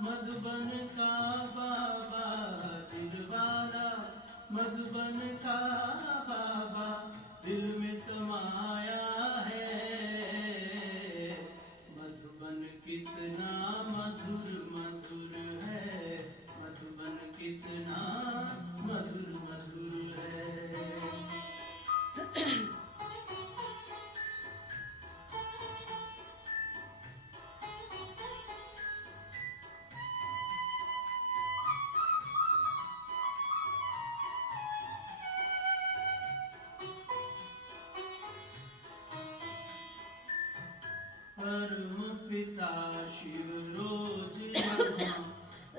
मधुबन का बाबा दिलवाला, मधुबन का बाबा दिल में समाया है। मधुबन कितना मधुर मधुर है, मधुबन कितना मधुर मधुर है। परम पिता शिव रोज यहाँ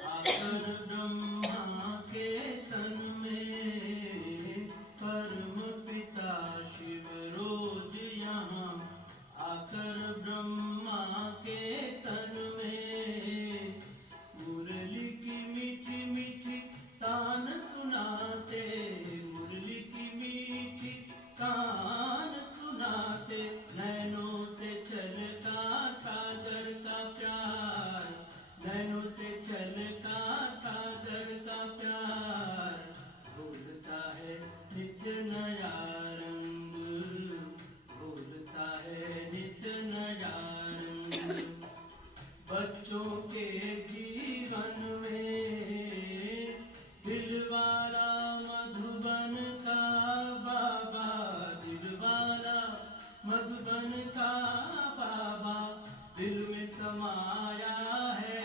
आकर ब्रह्मा के तन में, परम पिता शिव रोज यहाँ आकर ब्रह्मा के तन में, मुरली की मीठी मीठी तान सुनाते, मुरली की मीठी तान सुनाते, नैनों से छलका सागर का प्यार, नैनों से छलका सागर का प्यार, बोलता है नित्य नया रंग, बोलता है नित्य नया रंग। बच्चों के जीवन में दिलवाला मधुबन का बाबा दिलवाला, मधुबन का बाबा दिल में समाया है।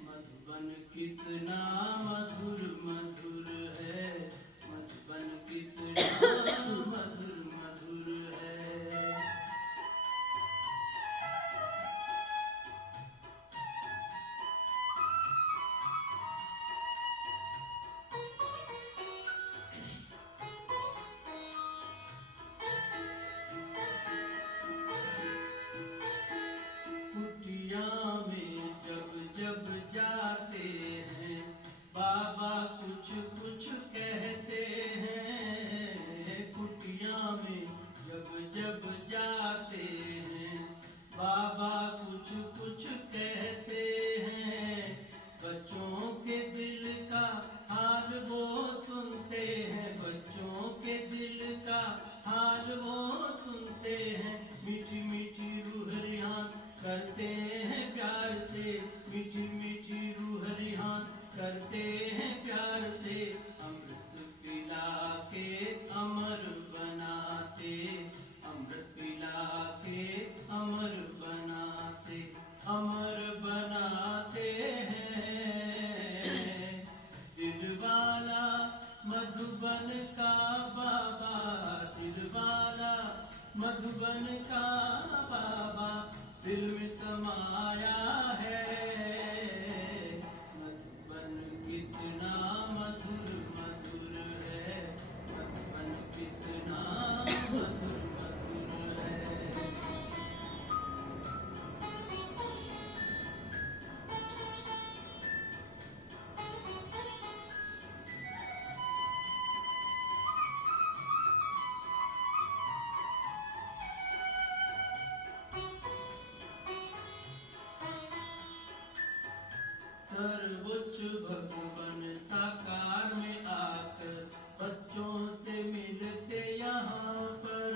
मधुबन कितना मधुर मधुर है, मधुबन कितना मधुर मधुर है। कुटिया में जब जब जाते हैं बाबा कुछ कुछ कहते हैं, कुटिया में जब जब जाते हैं बाबा कुछ कुछ कहते हैं, बच्चों के दिल का हाल वो सुनते हैं, बच्चों के दिल का हाल वो सुनते हैं, मीठी मीठी रूहरियाँ करते हैं प्यार से, मीठी मीठी रूहरियाँ करते हैं प्यार से, अमृत पिला के अमर बनाते, अमृत पिला के अमर बनाते, अमर बनाते हैं। दिलवाला मधुबन का बाबा दिलवाला, मधुबन का बाबा दिल में समाया है। मधुबन कितना मधुर मधुर है, मधुबन कितना मधुर मधुर है। सर्वोच्च भगवान साकार में आकर बच्चों से मिलते यहाँ पर,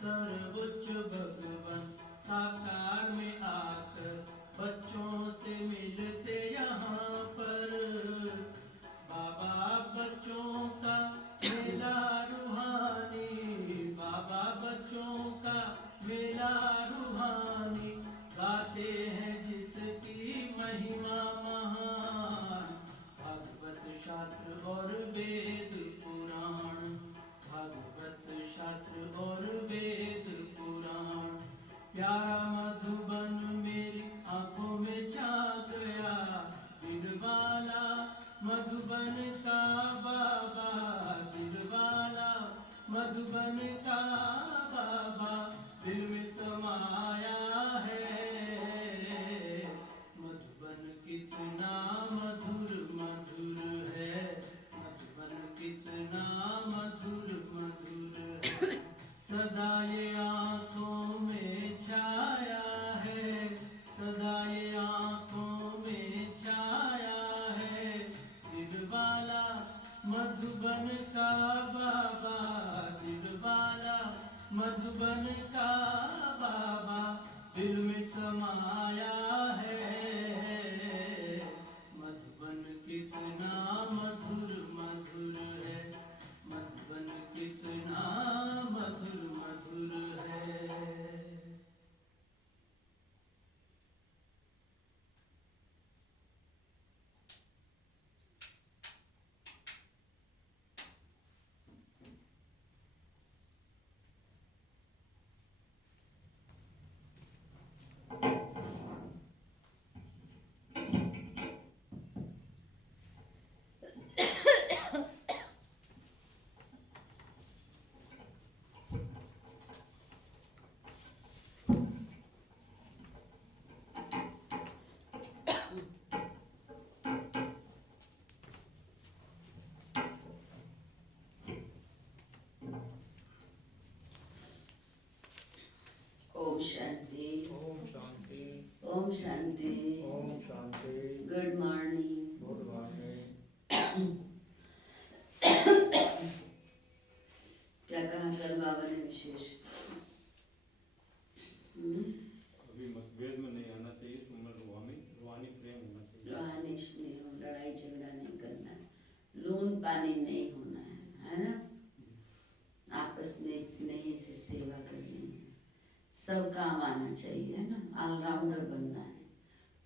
सर्वोच्च भगवान साकार में आकर बच्चों से मिलते यहाँ पर, बाबा बच्चों का मेला रूहानी, बाबा बच्चों का मेला रूहानी, गाते हैं जिसकी महिमा महान, भागवत शास्त्र और वेद पुराण। समाया है। मधुबन कितना मधुर मधुर है, मधुबन कितना मधुर मधुर है। ओम शांति। ओम शांति। ओम शांति। ओम शांति। Good morning. Good morning. क्या कहा कल बाबा ने विशेष? अभी मतभेद में नहीं आना चाहिए, तुम रूहानी प्रेम होना चाहिए। रूहानी स्नेह, लड़ाई झगड़ा नहीं करना, लून पानी नहीं होना है ना? आपस में स्नेह से सेवा करनी है, सब काम आना चाहिए, है ना? ऑलराउंडर बनना है,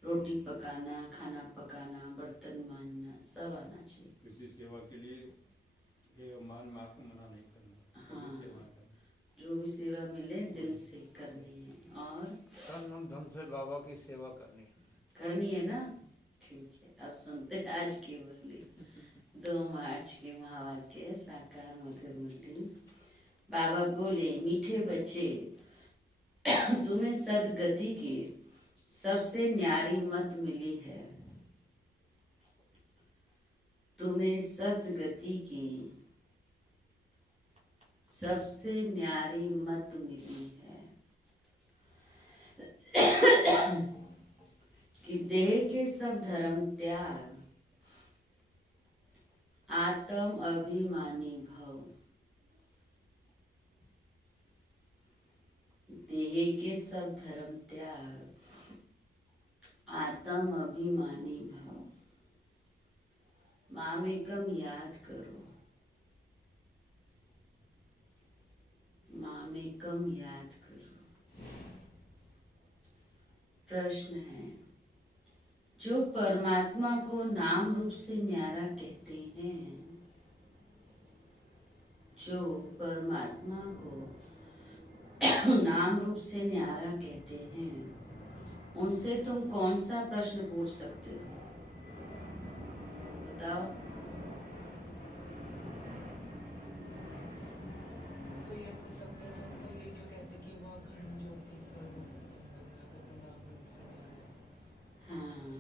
रोटी पकाना, खाना पकाना, बर्तन मांजना, सब आना चाहिए। किसी सेवा के लिए मान में आपको मना नहीं करना। हाँ, सेवा करना, जो भी सेवा मिले दिल से करनी है और तन मन धन से बाबा की सेवा करनी है ना? ठीक है, अब सुनते हैं आज की मुरली। 2 मार्च के महावाक्य साकार मधुर मुरली। बाबा बोले, मीठे बच्चे, तुम्हें सदगति की सबसे न्यारी मत मिली है। तुम्हें सदगति की सबसे न्यारी मत मिली है कि देह के सब धर्म त्याग, आत्म अभिमानी भव। देह के सब धर्म त्याग, आत्म अभिमानी भव। मामेकम याद करो, मामेकम याद करो। प्रश्न है, जो परमात्मा को नाम रूप से न्यारा कहते हैं, जो परमात्मा को नाम रूप से न्यारा कहते हैं, उनसे तुम कौन सा प्रश्न पूछ सकते हो? बताओ। तो ये पूछ सकते हैं तो ये जो कहते कि वो अखंड ज्योति स्वरूप है। हाँ,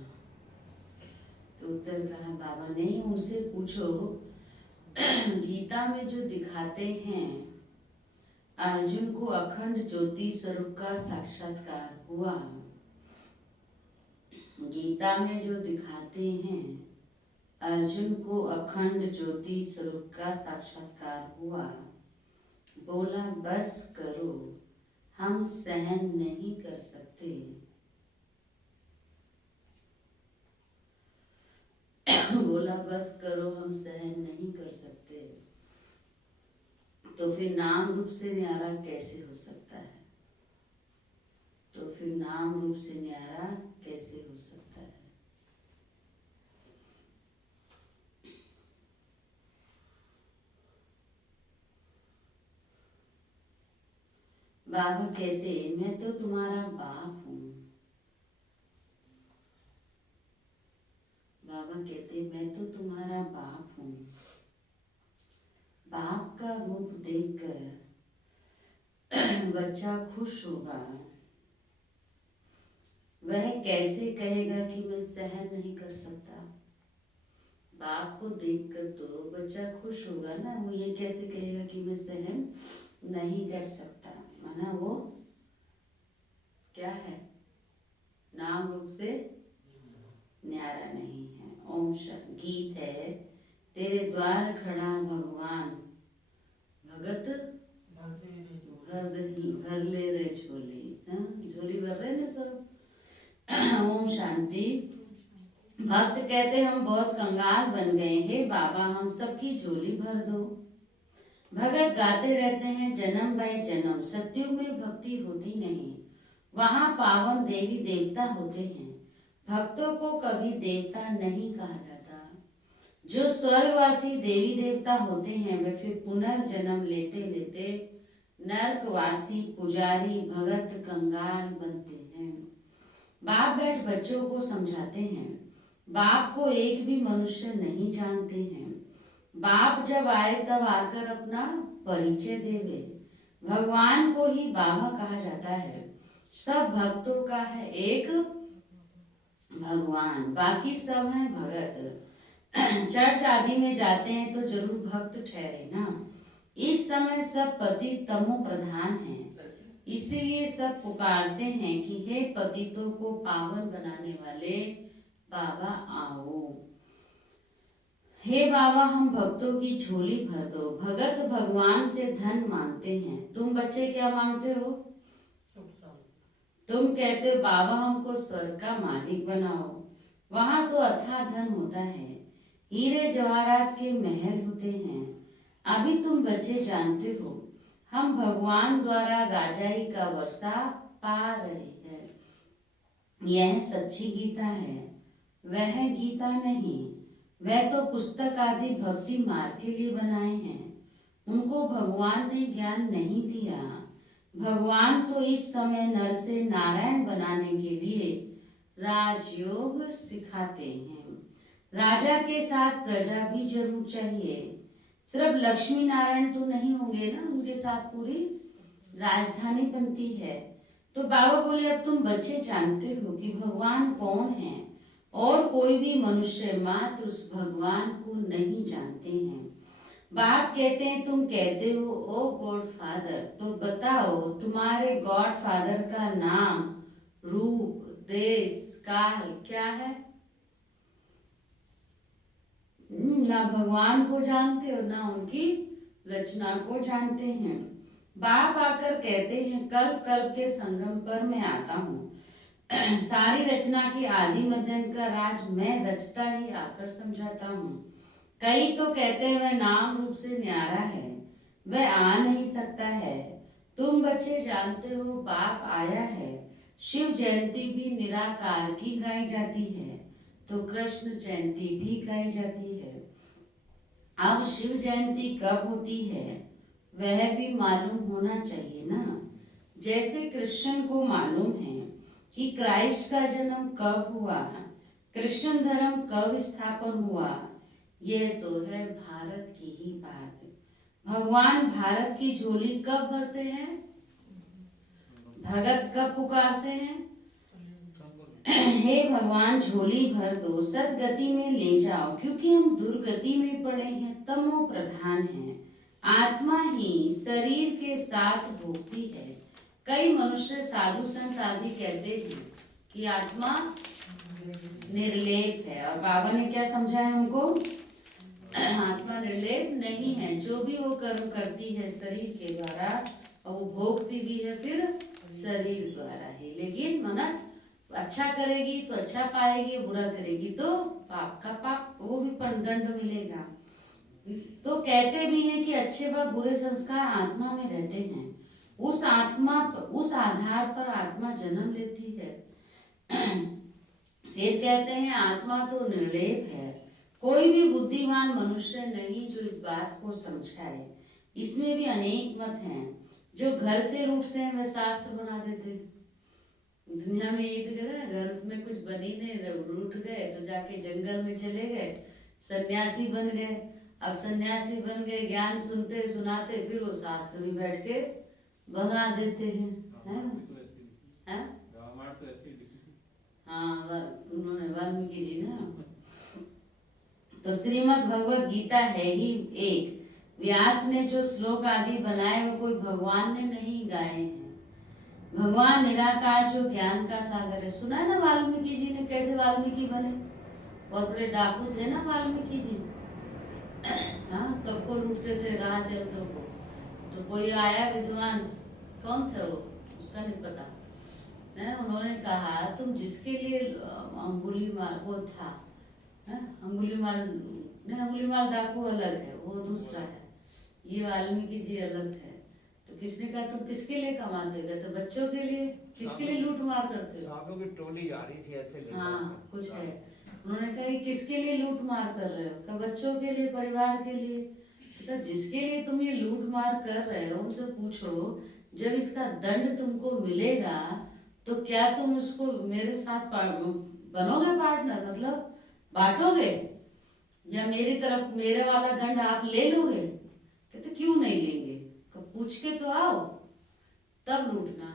तो उत्तर कहा बाबा नहीं, उनसे पूछो गीता में जो दिखाते हैं अर्जुन को अखंड ज्योति स्वरूप का साक्षात्कार हुआ। गीता में जो दिखाते हैं अर्जुन को अखंड ज्योति स्वरूप का साक्षात्कार हुआ। बोला बस करो, हम सहन नहीं कर सकते। बोला बस करो, हम सहन नहीं कर सकते। तो फिर नाम रूप से न्यारा कैसे हो सकता है? तो फिर नाम रूप से न्यारा कैसे हो सकता है? बाबा कहते मैं तो तुम्हारा बाप हूँ। बाबा कहते मैं तो तुम्हारा बाप हूँ। बाप का रूप देखकर बच्चा खुश होगा। वह कैसे कहेगा कि मैं सहन नहीं कर सकता? बाप को देखकर तो बच्चा खुश होगा ना, वो ये कैसे कहेगा कि मैं सहन नहीं कर सकता? माना वो क्या है? नाम रूप से न्यारा नहीं है। ओम शांति। गीत है, तेरे द्वार खड़ा भगवान, भगत भर ले रे झोली। हाँ, झोली भर रहे ना सब। शांति। भक्त कहते हम बहुत कंगाल बन गए हैं, बाबा हम सबकी झोली भर दो। भगत गाते रहते हैं जन्म बाय जन्म, सत्युग में भक्ति होती नहीं, वहाँ पावन देवी देवता होते हैं। भक्तों को कभी देवता नहीं कहा जाता। जो स्वर्गवासी देवी देवता होते हैं वे फिर पुनर्जन्म लेते लेते नरकवासी पुजारी भगत कंगाल बनते हैं। बाप बैठ बच्चों को समझाते हैं। बाप को एक भी मनुष्य नहीं जानते हैं। बाप जब आए तब आकर अपना परिचय देवे। भगवान को ही बाबा कहा जाता है। सब भक्तों का है एक भगवान, बाकी सब हैं भगत। चर्च आदि में जाते हैं तो जरूर भक्त ठहरे ना। इस समय सब पति तमो प्रधान हैं, इसीलिए सब पुकारते हैं कि हे पतितों को पावन बनाने वाले बाबा आओ। हे बाबा हम भक्तों की झोली भर दो। भगत भगवान से धन मांगते हैं, तुम बच्चे क्या मांगते हो? तुम कहते हो बाबा हमको स्वर्ग का मालिक बनाओ, वहां तो अथाह धन होता है, हीरे जवाहरात के महल होते हैं। अभी तुम बच्चे जानते हो हम भगवान द्वारा राजाई का वर्षा पा रहे हैं। यह सच्ची गीता है, वह गीता नहीं। वह तो पुस्तक आदि भक्ति मार्ग के लिए बनाए हैं, उनको भगवान ने ज्ञान नहीं दिया। भगवान तो इस समय नर से नारायण बनाने के लिए राजयोग सिखाते हैं। राजा के साथ प्रजा भी जरूर चाहिए। सिर्फ लक्ष्मी नारायण तो नहीं होंगे ना, उनके साथ पूरी राजधानी बनती है। तो बाबा बोले अब तुम बच्चे जानते हो कि भगवान कौन है, और कोई भी मनुष्य मात्र उस भगवान को नहीं जानते हैं। बाप कहते हैं तुम कहते हो ओ गॉड फादर, तो बताओ तुम्हारे गॉड फादर का नाम, रूप, देश, काल क्या है? ना भगवान को जानते हो ना उनकी रचना को जानते हैं। बाप आकर कहते हैं कल्प कल्प के संगम पर मैं आता हूँ। सारी रचना की आदि मध्य का राज मैं रचता ही आकर समझाता हूँ। कई तो कहते हैं वह नाम रूप से न्यारा है, वह आ नहीं सकता है। तुम बच्चे जानते हो बाप आया है। शिव जयंती भी निराकार की गाई जाती है, तो कृष्ण जयंती भी गाई जाती है। अब शिव जयंती कब होती है वह भी मालूम होना चाहिए ना। जैसे कृष्ण को मालूम है कि क्राइस्ट का जन्म कब हुआ, कृष्ण धर्म कब स्थापन हुआ, यह तो है भारत की ही बात। भगवान भारत की झोली कब भरते हैं, भगत कब पुकारते हैं? हे भगवान झोली भर दो, सदगति में ले जाओ, क्योंकि हम दुर्गति में पड़े हैं, तमो प्रधान हैं। आत्मा ही शरीर के साथ भोगती है। कई मनुष्य साधु संत आदि कहते हैं कि आत्मा निर्लेप है, और बाबा ने क्या समझाया हमको? आत्मा निर्लेप नहीं है। जो भी वो कर्म करती है शरीर के द्वारा, और वो भोगती भी है फिर शरीर द्वारा ही। लेकिन मन अच्छा करेगी तो अच्छा पाएगी, बुरा करेगी तो पाप का पाप, वो भी दंड मिलेगा। तो कहते भी हैं कि अच्छे व बुरे संस्कार आत्मा में रहते हैं, उस आधार पर आत्मा जन्म लेती है। फिर कहते हैं आत्मा तो निर्लेप है। कोई भी बुद्धिमान मनुष्य नहीं जो इस बात को समझाए। इसमें भी अनेक मत हैं। जो घर से रूठते हैं वह शास्त्र बना देते हैं। दुनिया में ये तो कहते हैं घर में कुछ बनी नहीं, रूठ गए तो जाके जंगल में चले गए, सन्यासी बन गए। अब सन्यासी बन गए, ज्ञान सुनते सुनाते फिर वो शास्त्र भी बैठ के बना देते हैं, है ना? हाँ, उन्होंने वाल्मीकि जी ना। तो श्रीमद् भगवत गीता है ही एक। व्यास ने जो श्लोक आदि बनाए वो कोई भगवान ने नहीं गाए हैं। भगवान निराकार जो ज्ञान का सागर है। सुना है ना वाल्मीकि जी ने कैसे वाल्मीकि बने? बहुत बड़े डाकू थे ना वाल्मीकि जी। हाँ, सबको लूटते थे राह चलतों को। तो कोई आया विद्वान, कौन थे वो उसका नहीं पता है, उन्होंने कहा तुम जिसके लिए अंगुलीमाल वो था, अंगुलीमाल डाकू अलग है, वो दूसरा है, ये वाल्मीकि जी अलग है। तो किसने कहा तुम किसके लिए कमाते गए? तो बच्चों के लिए। किसके लिए लूट मार करते हो? सांपों की टोली जा रही थी ऐसे लेकर। हाँ कुछ है। उन्होंने कहा कि किसके लिए लूट मार कर रहे हो? कहा बच्चों के लिए, परिवार के लिए। तो जिसके लिए तुम ये लूट मार कर रहे हो उनसे पूछो, जब इसका दंड तुमको मिलेगा तो क्या तुम उसको मेरे साथ बनोगे पार्टनर, मतलब बांटोगे, या मेरी तरफ मेरे वाला दंड आप ले लोगे? कहते क्यों नहीं लेंगे, पूछ के तो आओ तब लूटना।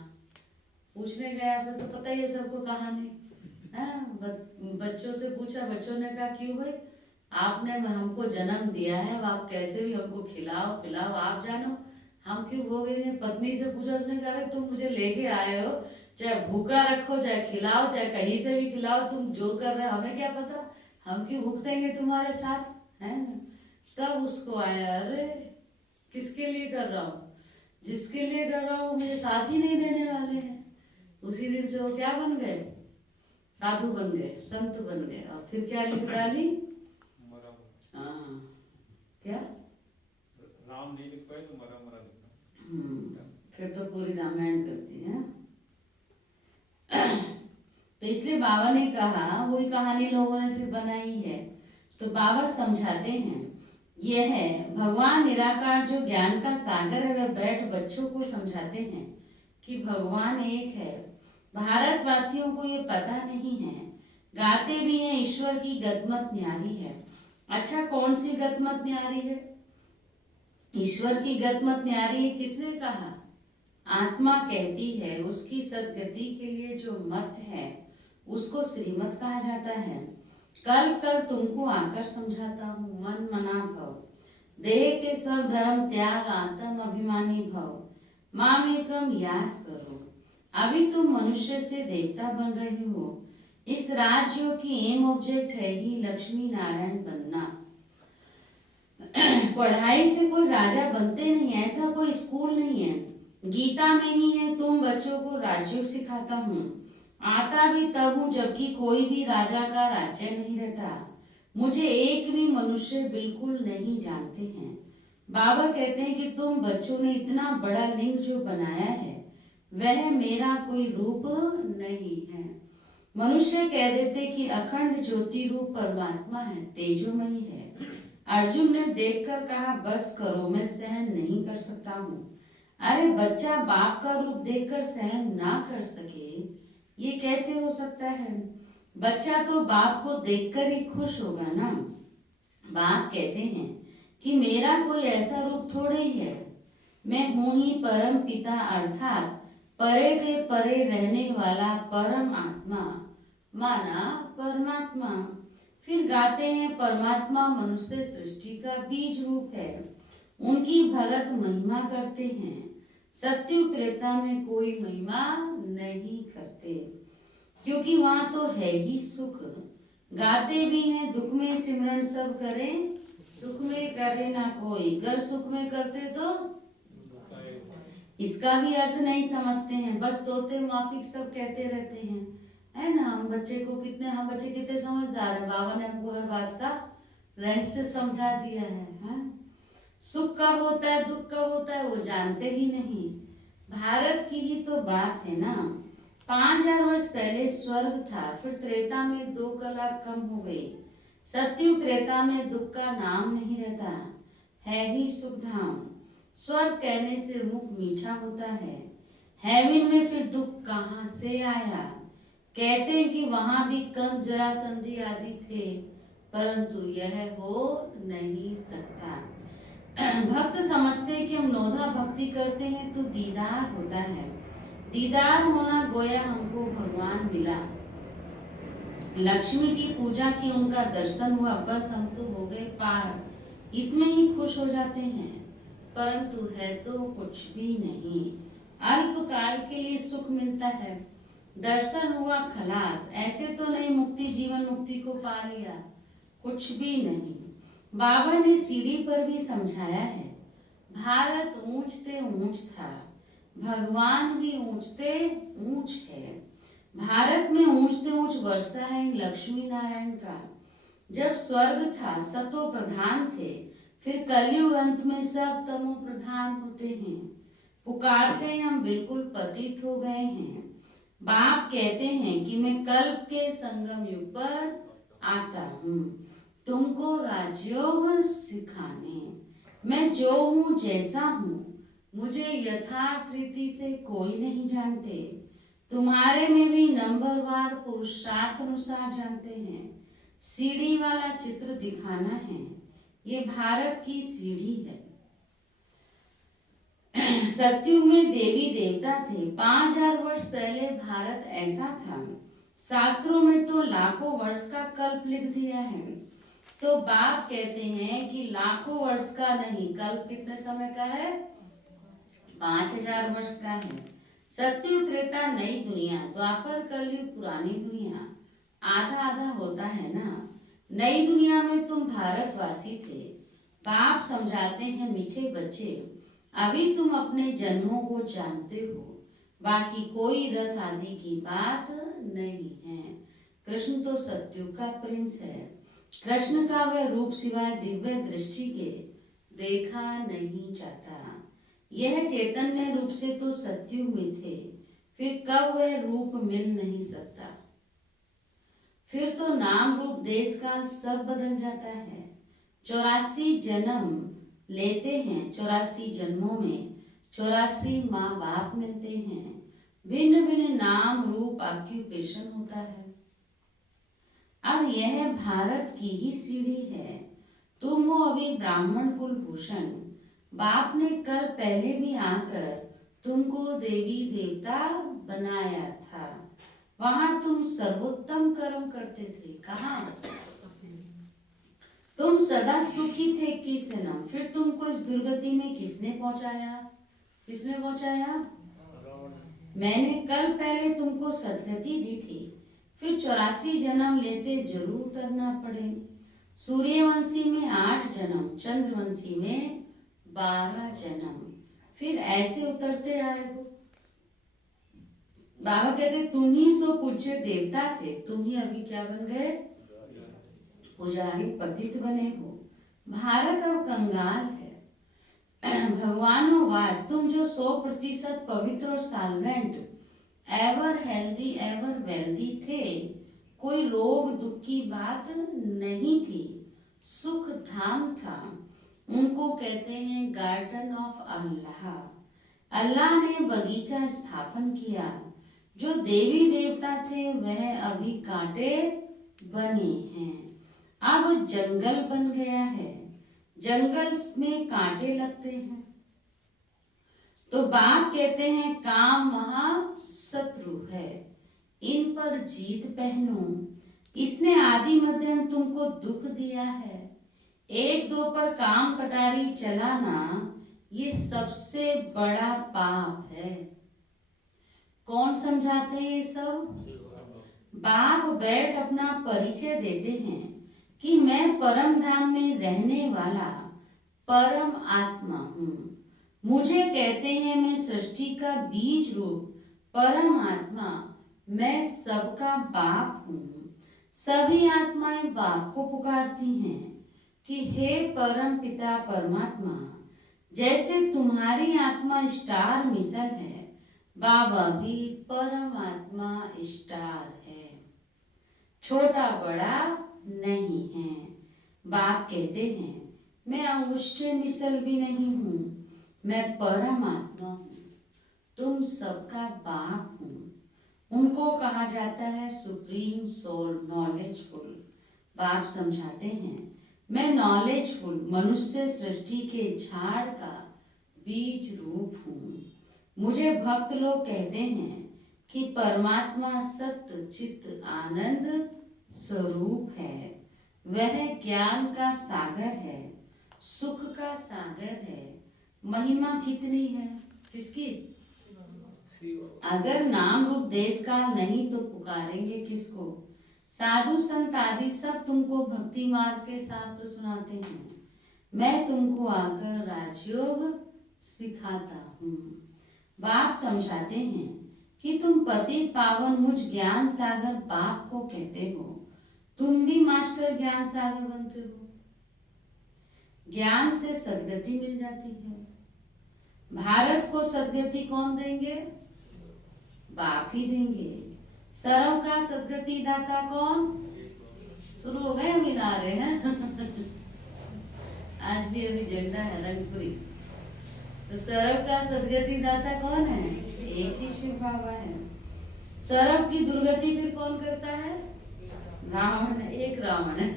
पूछने गया फिर तो पता ही है सबको कहानी। बच्चों से पूछा, बच्चों ने कहा क्यों भाई, आपने हमको जन्म दिया है, अब आप कैसे भी हमको खिलाओ पिलाओ, आप जानो, हम क्यों भोगेंगे। पत्नी से पूछा, उसने कहा तुम मुझे लेके आए हो, चाहे भूखा रखो चाहे खिलाओ, चाहे कहीं से भी खिलाओ, तुम जो कर रहे हो हमें क्या पता, हम क्यों भुगतेंगे तुम्हारे साथ, है ना। तब उसको आया, अरे किसके लिए कर रहा हूँ, जिसके लिए कर रहा हूँ मुझे साथ ही नहीं देने वाले हैं। उसी दिन से वो क्या बन गए, साधु बन गए, संत बन गए। और फिर क्या लिख डाली, हाँ क्या, राम नहीं लिख पाए तो मरा मरा लिखा। फिर तो पूरी रामायण करती है। तो इसलिए बाबा ने कहा, वही कहानी लोगों ने फिर बनाई है। तो बाबा समझाते हैं, यह है भगवान निराकार जो ज्ञान का सागर है, वह बैठ बच्चों को समझाते हैं कि भगवान एक है। भारतवासियों को ये पता नहीं है, गाते भी हैं ईश्वर की गदमत न्यारी है। अच्छा कौन सी गदमत न्यारी है? ईश्वर की गदमत न्यारी है, किसने कहा? आत्मा कहती है, उसकी सदगति के लिए जो मत है उसको श्रीमत कहा जाता है। कल कल तुमको आकर समझाता हूँ, मन मना भव, देह के सब धर्म त्याग, आत्म अभिमानी भव, मामेकम याद करो। अभी तुम मनुष्य से देवता बन रहे हो। इस राजयोग की एम ऑब्जेक्ट है ही लक्ष्मी नारायण बनना। पढ़ाई से कोई राजा बनते नहीं, ऐसा कोई स्कूल नहीं है। गीता में ही है, तुम बच्चों को राजयोग सिखाता हूँ। आता भी तब हूँ जबकि कोई भी राजा का राज्य नहीं रहता। मुझे एक भी मनुष्य बिल्कुल नहीं जानते हैं। बाबा कहते हैं कि तुम बच्चों ने इतना बड़ा लिंग जो बनाया है वह मेरा कोई रूप नहीं है। मनुष्य कह देते कि अखंड ज्योति रूप परमात्मा है, तेजोमयी है। अर्जुन ने देखकर कहा बस करो, मैं सहन नहीं कर सकता हूँ। अरे बच्चा बाप का रूप देखकर सहन ना कर सके, ये कैसे हो सकता है? बच्चा तो बाप को देखकर ही खुश होगा ना। बाप कहते हैं कि मेरा कोई ऐसा रूप थोड़े ही है, मैं हूं ही परम पिता, अर्थात परे के परे रहने वाला परम आत्मा, माना परमात्मा। फिर गाते हैं परमात्मा मनुष्य सृष्टि का बीज रूप है, उनकी भगत महिमा करते हैं। सत्युग त्रेता में कोई महिमा नहीं करते, क्योंकि वहां तो है ही सुख। गाते भी हैं दुख में सिमरन सब करें, सुख में करे ना कोई, अगर सुख में करते तो इसका भी अर्थ नहीं समझते हैं, बस तोते माफिक सब कहते रहते हैं, है ना। हम बच्चे कितने समझदार हैं, बाबा ने हमको हर बात का रहस्य समझा दिया है। सुख कब होता है दुख कब होता है वो जानते ही नहीं। भारत की ही तो बात है ना, 5000 वर्ष पहले स्वर्ग था, फिर त्रेता में 2 कला कम हो गई। सत्युग त्रेता में दुख का नाम नहीं रहता, है ही सुख धाम। स्वर्ग कहने से मुख मीठा होता है, हेवन में फिर दुख कहाँ से आया? कहते हैं कि वहां भी कंस जरासंधी आदि थे, परंतु यह हो नहीं सकता। भक्त समझते हैं कि हम नौधा भक्ति करते हैं तो दीदार होता है, दीदार होना गोया हमको भगवान मिला। लक्ष्मी की पूजा की, उनका दर्शन हुआ, बस हम तो हो गए पार, इसमें ही खुश हो जाते हैं। परंतु है तो कुछ भी नहीं, अल्पकाल के लिए सुख मिलता है, दर्शन हुआ खलास, ऐसे तो नहीं मुक्ति जीवन मुक्ति को पा लिया, कुछ भी नहीं। बाबा ने सीढ़ी पर भी समझाया है, भारत ऊंचते ऊंच था, भगवान भी ऊंचते ऊंच है। भारत में ऊंच से ऊंच वर्षा है लक्ष्मी नारायण का। जब स्वर्ग था सतो प्रधान थे, फिर कलयुग अंत में सब तमो प्रधान होते हैं। पुकारते हम बिल्कुल पतित हो गए हैं। बाप कहते हैं कि मैं कल्प के संगम युग पर आता हूँ तुमको राजयोग सिखाने। मैं जो हूँ जैसा हूँ, मुझे यथार्थ रीति से कोई नहीं जानते। तुम्हारे में भी नंबरवार पुरुषार्थ अनुसार जानते हैं। सीढ़ी वाला चित्र दिखाना है, ये भारत की सीढ़ी है। सतयुग में देवी देवता थे। 5000 वर्ष पहले भारत ऐसा था। शास्त्रों में तो लाखों वर्ष का कल्प लिख दिया है। तो बाप कहते हैं कि लाखों वर्ष का नहीं, कल्प कितने समय का है? 5000 वर्ष का है। सतयुग त्रेता नई दुनिया, द्वापर कलयुग पुरानी दुनिया, आधा आधा होता है ना। नई दुनिया में तुम भारतवासी थे। बाप समझाते हैं मीठे बच्चे, अभी तुम अपने जन्मों को जानते हो, बाकी कोई रथ आदि की बात नहीं है। कृष्ण तो सतयुग का प्रिंस है। कृष्ण का वह रूप सिवाय दिव्य दृष्टि के देखा नहीं जाता। यह चैतन्य रूप से तो सतयुग में थे, फिर कब वह रूप मिल नहीं सकता। फिर तो नाम रूप देश काल सब बदल जाता है। 84 जन्म लेते हैं, 84 जन्मों में 84 माँ बाप मिलते हैं। भिन्न भिन्न नाम रूप ऑक्यूपेशन होता है। अब यह भारत की ही सीढ़ी है। तुम हो अभी ब्राह्मण कुलभूषण। बाप ने कल पहले भी आकर तुमको देवी देवता बनाया था। वहां तुम सर्वोत्तम कर्म करते थे। कहाँ? तुम सदा सुखी थे किस जन्म, फिर तुमको इस दुर्गति में किसने पहुंचाया? किसने पहुंचाया? मैंने कल पहले तुमको सदगति दी थी, फिर 84 जन्म लेते जरूर उतरना पड़े। सूर्यवंशी में 8 जन्म, चंद्रवंशी में 12 जन्म, फिर ऐसे उतरते आए हो। बाबा कहते तुम ही सो पूज्य देवता थे, तुम ही अभी क्या बन गए? पुजारी पतित बने हो। भारत अब कंगाल है। भगवानों तुम जो 100% पवित्र और solvent, ever healthy ever wealthy थे, कोई रोग दुख की बात नहीं थी, सुख धाम था। उनको कहते हैं गार्डन ऑफ अल्लाह। अल्लाह ने बगीचा स्थापन किया। जो देवी देवता थे वह अभी कांटे बने हैं। अब जंगल बन गया है, जंगल में कांटे लगते हैं। तो बाप कहते हैं काम महाशत्रु है, इन पर जीत पहनो। इसने आदि मध्य तुमको दुख दिया है। 1-2 पर काम कटारी चलाना ये सबसे बड़ा पाप है। कौन समझाते हैं ये सब? बाप बैठ अपना परिचय देते हैं कि मैं परम धाम में रहने वाला परम आत्मा हूँ। मुझे कहते हैं मैं सृष्टि का बीज रूप परम आत्मा, मैं सबका बाप हूँ। सभी आत्माएं बाप को पुकारती हैं कि हे परम पिता परमात्मा, जैसे तुम्हारी आत्मा स्टार मिसल है, बाबा भी परमात्मा स्टार है, छोटा बड़ा नहीं है। बाप कहते हैं मैं अंगुष्ठे मिसल भी नहीं हूँ, मैं परमात्मा हूँ, तुम सबका बाप हूँ। उनको कहा जाता है सुप्रीम सोल नॉलेजफुल। बाप समझाते हैं मैं नॉलेजफुल मनुष्य सृष्टि के झाड़ का बीज रूप हूँ। मुझे भक्त लोग कहते हैं कि परमात्मा सत्य चित्त आनंद स्वरूप है। वह ज्ञान का सागर है, सुख का सागर है। महिमा कितनी है किसकी? अगर नाम रूप देश का नहीं तो पुकारेंगे किसको? साधु संत आदि सब तुमको भक्ति मार्ग के शास्त्र सुनाते हैं। मैं तुमको आकर राजयोग सिखाता हूँ। बाप समझाते हैं कि तुम पतित पावन मुझ ज्ञान सागर बाप को कहते हो, तुम भी मास्टर ज्ञान सागर बनते हो। ज्ञान से सदगति मिल जाती है। भारत को सदगति कौन देंगे? बाप ही देंगे। सर्व का सदगति दाता कौन? शुरू हो गए हम नारे हैं। आज भी अभी झंडा है रंगपुरी। तो सर्व का सदगति दाता कौन है? एक ही शिव बाबा है। सर्व की दुर्गति फिर कौन करता है? रावण। एक रावण है।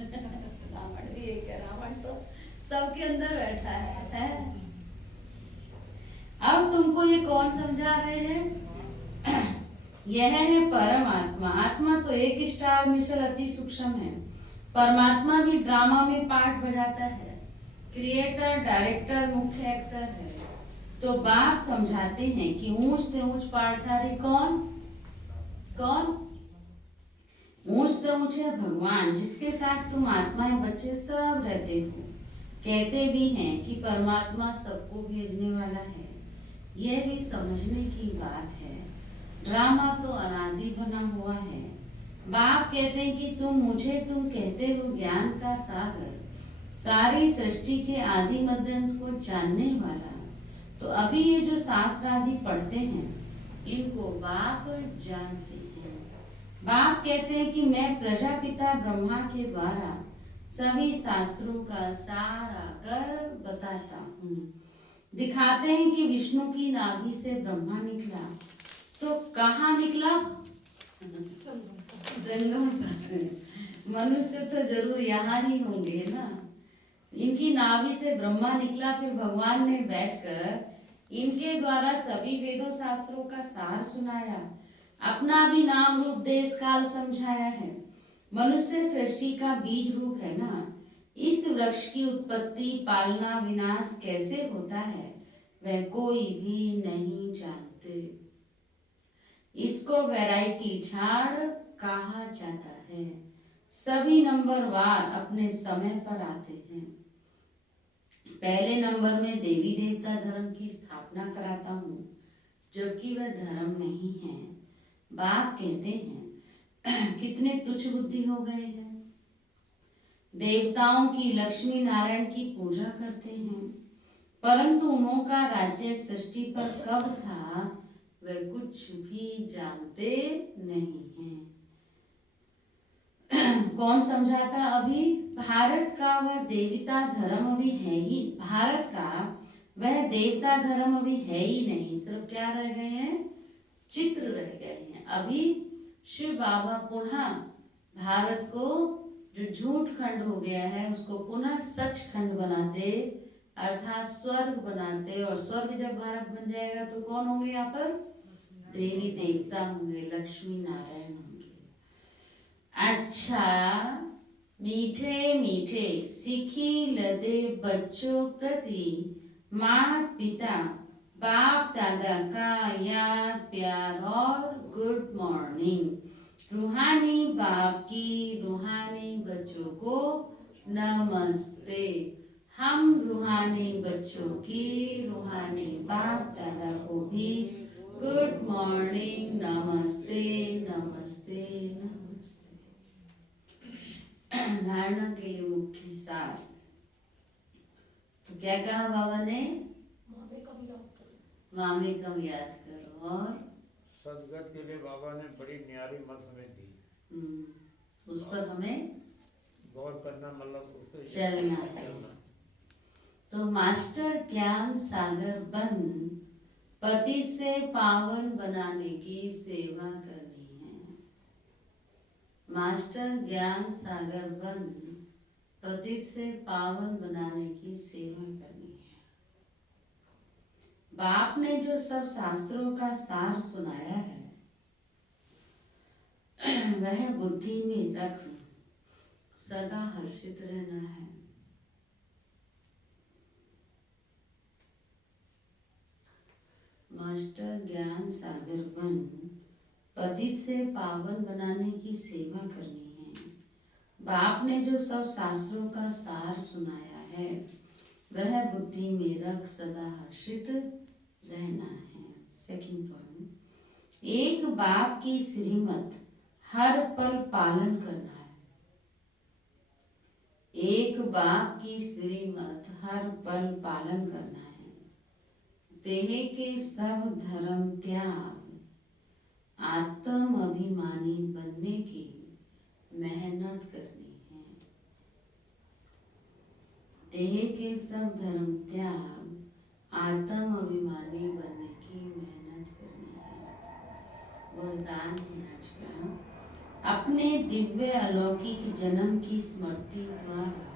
रावण भी एक है। रावण तो सबके अंदर बैठा है? अब तुमको ये कौन समझा रहे हैं? यह है परमात्मा। आत्मा तो एक स्टार मिसल अति सूक्ष्म है। परमात्मा भी ड्रामा में पार्ट बजाता है। क्रिएटर, डायरेक्टर, मुख्य एक्टर है। तो बाप समझाते हैं कि ऊंच से ऊंच पार्टधारी कौन? कौन? ऊंच से ऊंच है भगवान, जिसके साथ तुम आत्माएं बच्चे सब रहते हो। कहते भी हैं कि परमात्मा सबको भेजने वाला है। यह भी समझने की बात है। ड्रामा तो अनादि बना हुआ है। बाप कहते हैं कि तुम कहते हो ज्ञान का सागर, सारी सृष्टि के आदि मध्य अंत को जानने वाला। तो अभी ये जो शास्त्र आदि पढ़ते हैं, इनको बाप जानते हैं। बाप कहते हैं कि मैं प्रजापिता ब्रह्मा के द्वारा सभी शास्त्रों का सार आकर बताता हूँ। दिखाते हैं कि विष्णु की नाभि से ब्रह्मा निकला। तो कहाँ निकला? संगम पर। मनुष्य तो जरूर यहाँ ही होंगे ना। इनकी नाभि से ब्रह्मा निकला, फिर भगवान ने बैठकर इनके द्वारा सभी वेदों शास्त्रों का सार सुनाया, अपना भी नाम रूप देश काल समझाया है। मनुष्य सृष्टि का बीज रूप है ना। इस वृक्ष की उत्पत्ति, पालना, विनाश कैसे होता है वह कोई भी नहीं जानते। इसको वैरायटी झाड़ कहा जाता है। सभी नंबरवार अपने समय पर आते हैं। पहले नंबर में देवी देवता धर्म की स्थापना कराता हूँ, जबकि वह धर्म नहीं है। बाप कहते हैं कितने तुच्छ बुद्धि हो गए हैं। देवताओं की, लक्ष्मी नारायण की पूजा करते हैं, परंतु उनका राज्य सृष्टि पर कब था वे कुछ भी जानते नहीं हैं। कौन समझाता? अभी भारत का वह देवता धर्म अभी है ही, भारत का वह देवता धर्म अभी है ही नहीं। सिर्फ क्या रह गए हैं? चित्र रह गए हैं। अभी शिव बाबा पुनः भारत को, जो झूठ खंड हो गया है, उसको पुनः सच खंड बनाते, अर्थात स्वर्ग बनाते। और स्वर्ग जब भारत बन जाएगा तो कौन होंगे यहाँ पर? देवी देवता होंगे, लक्ष्मी नारायण होंगे। अच्छा, मीठे मीठे सीखी लदे बच्चों प्रति माता पिता बाप दादा का याद प्यार और गुड मॉर्निंग। रूहानी बाप की रूहानी बच्चों को नमस्ते। हम रूहानी बच्चों की रूहानी बाप दादा को भी गुड मॉर्निंग, नमस्ते नमस्ते नमस्ते। धारणा के मुख्य सार। तो क्या कहा बाबा ने? मामे कम याद करो। और सदगत के लिए बाबा ने बड़ी न्यारी मत हमें दी। उस पर हमें गौर करना, मतलब उस पर चलना है। तो मास्टर ज्ञान सागर बन पति से पावन बनाने की सेवा करनी है। मास्टर ज्ञान सागर बन पति से पावन बनाने की सेवा करनी है। बाप ने जो सब शास्त्रों का सार सुनाया है, वह बुद्धि में रख सदा हर्षित रहना है। मास्टर ज्ञान सागर बन पतित से पावन बनाने की सेवा करनी है। बाप ने जो सब शास्त्रों का सार सुनाया है, वह बुद्धि में रख सदा हर्षित रहना है। सेकंड पॉइंट, एक बाप की श्रीमत हर पल पालन करना है। एक बाप की श्रीमत हर पल पालन करना है। देह के सब धर्म त्याग, आत्म अभिमानी बनने की मेहनत करनी है। देह के सब धर्म त्याग, आत्म अभिमानी बनने की मेहनत करनी है। वरदान है आज का। अपने दिव्य अलौकिक जन्म की स्मृति द्वारा,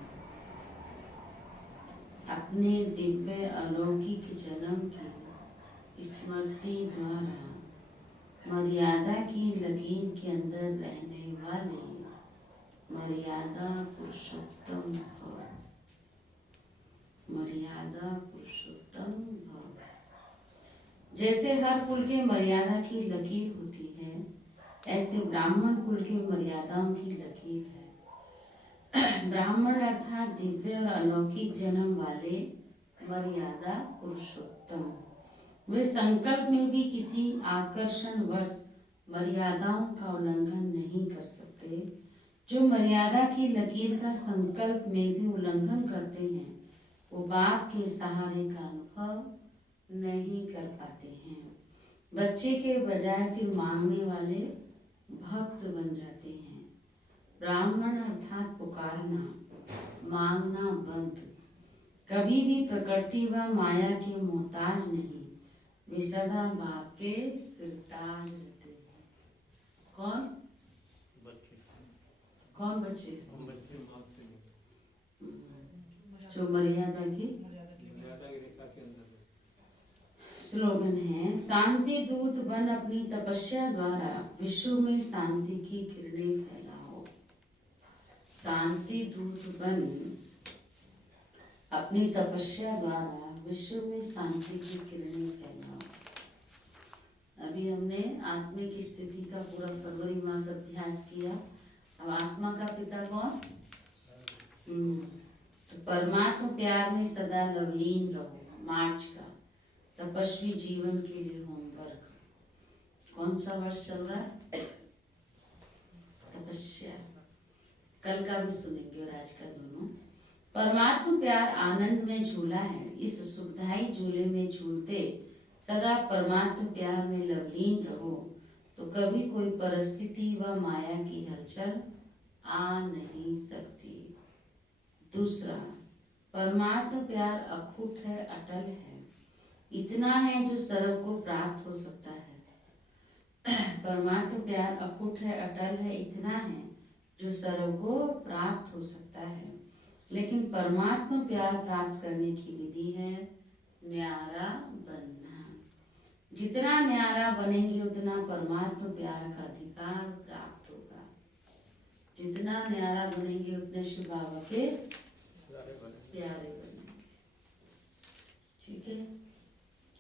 अपने दिव्य अलौकिक जन्म की स्मृति द्वारा मर्यादा की लकीर के अंदर रहने वाले मर्यादा पुरुषोत्तम भव, मर्यादा पुरुषोत्तम भव। जैसे हर कुल के मर्यादा की लकीर होती है, ऐसे ब्राह्मण कुल की मर्यादाओं की लकीर है। ब्राह्मण अर्थात दिव्य और अलौकिक जन्म वाले मर्यादा पुरुषोत्तम। वे संकल्प में भी किसी आकर्षण वश मर्यादाओं का उल्लंघन नहीं कर सकते। जो मर्यादा की लकीर का संकल्प में भी उल्लंघन करते हैं, वो बाप के सहारे का अनुभव नहीं कर पाते हैं। बच्चे के बजाय फिर मांगने वाले भक्त बन जाते हैं। ब्राह्मण अर्थात पुकारना, मांगना बंद। कभी भी प्रकृति व माया के मोहताज नहीं, वे सदा बाप के सिरताज रहते हैं। कौन बच्चे, कौन बच्चे? हम बच्चे मांगते नहीं, जो मर्यादा की रेखा के अंदर। स्लोगन है, शांति दूत बन अपनी तपस्या द्वारा विश्व में शांति की किरणें फैलाओ। शांति दूत बन अपनी तपस्या द्वारा विश्व में शांति की किरणें फैलाओ। अभी हमने आत्मा की स्थिति का पूरा फरवरी मास अभ्यास किया। अब आत्मा का पिता कौन? तो परमात्मा प्यार में सदा लवलीन रहो। मार्च का तपस्वी जीवन के लिए होमवर्क। कौन सा वर्ष चल रहा है? तपस्या। कल का भी सुनेंगे और आज का दोनों। परमात्मा प्यार आनंद में झूला है। इस सुखदायी झूले में झूलते सदा परमात्मा प्यार में लवलीन रहो, तो कभी कोई परिस्थिति व माया की हलचल आ नहीं सकती। दूसरा, परमात्मा प्यार अखूट है, अटल है। इतना है जो सर्व को प्राप्त हो सकता है। परमात्मा प्यार अखूट है, अटल है, इतना है जो सर्व को प्राप्त हो सकता है। लेकिन परमात्मा प्यार प्राप्त करने की विधि है न्यारा बनना। जितना न्यारा बनेंगे उतना परमात्मा प्यार का अधिकार प्राप्त होगा। जितना न्यारा बनेंगे उतने शिव बाबा के प्यारे बनेंगे। ठीक है,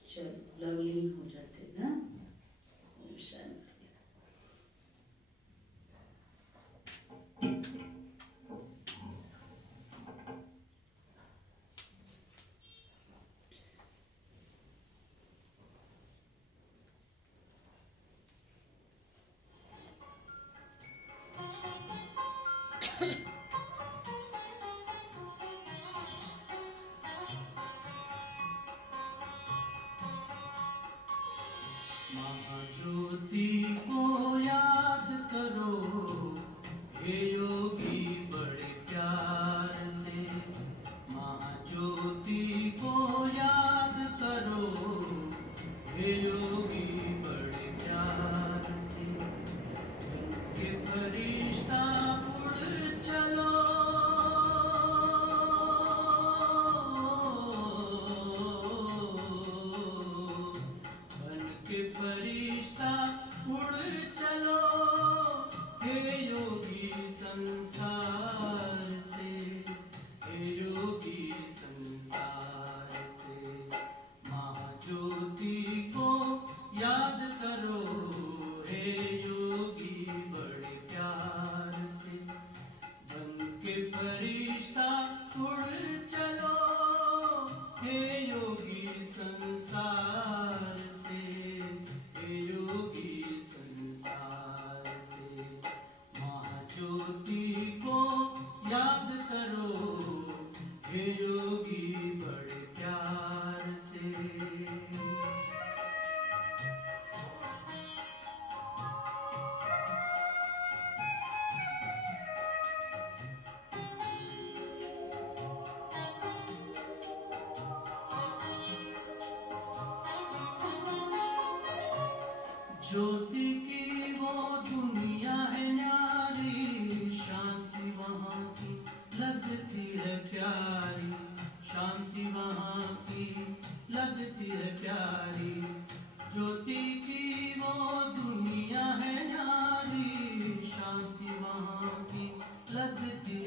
चलो लवलीन हो जाते ना। ओम शांति। महाज्योति को याद करो, हे योगी बड़े प्यार से। महाज्योति को याद करो, हे योगी बड़े प्यार से। ये फरिश्ता उड़ चलो, के फरिश्ता उड़ चलो, हे योगी संसार से, हे योगी संसार से। महाज्योति को याद करो, हे योगी बड़े प्यार से। बन के फरिश्ता उड़ चलो, हे योगी संसार से, हे योगी ज्योति की वो दुनिया है न्यारी, शांति वहाँ की लगती है प्यारी, शांति वहाँ की लगती है प्यारी। ज्योति की वो दुनिया है न्यारी, शांति वहाँ की लगती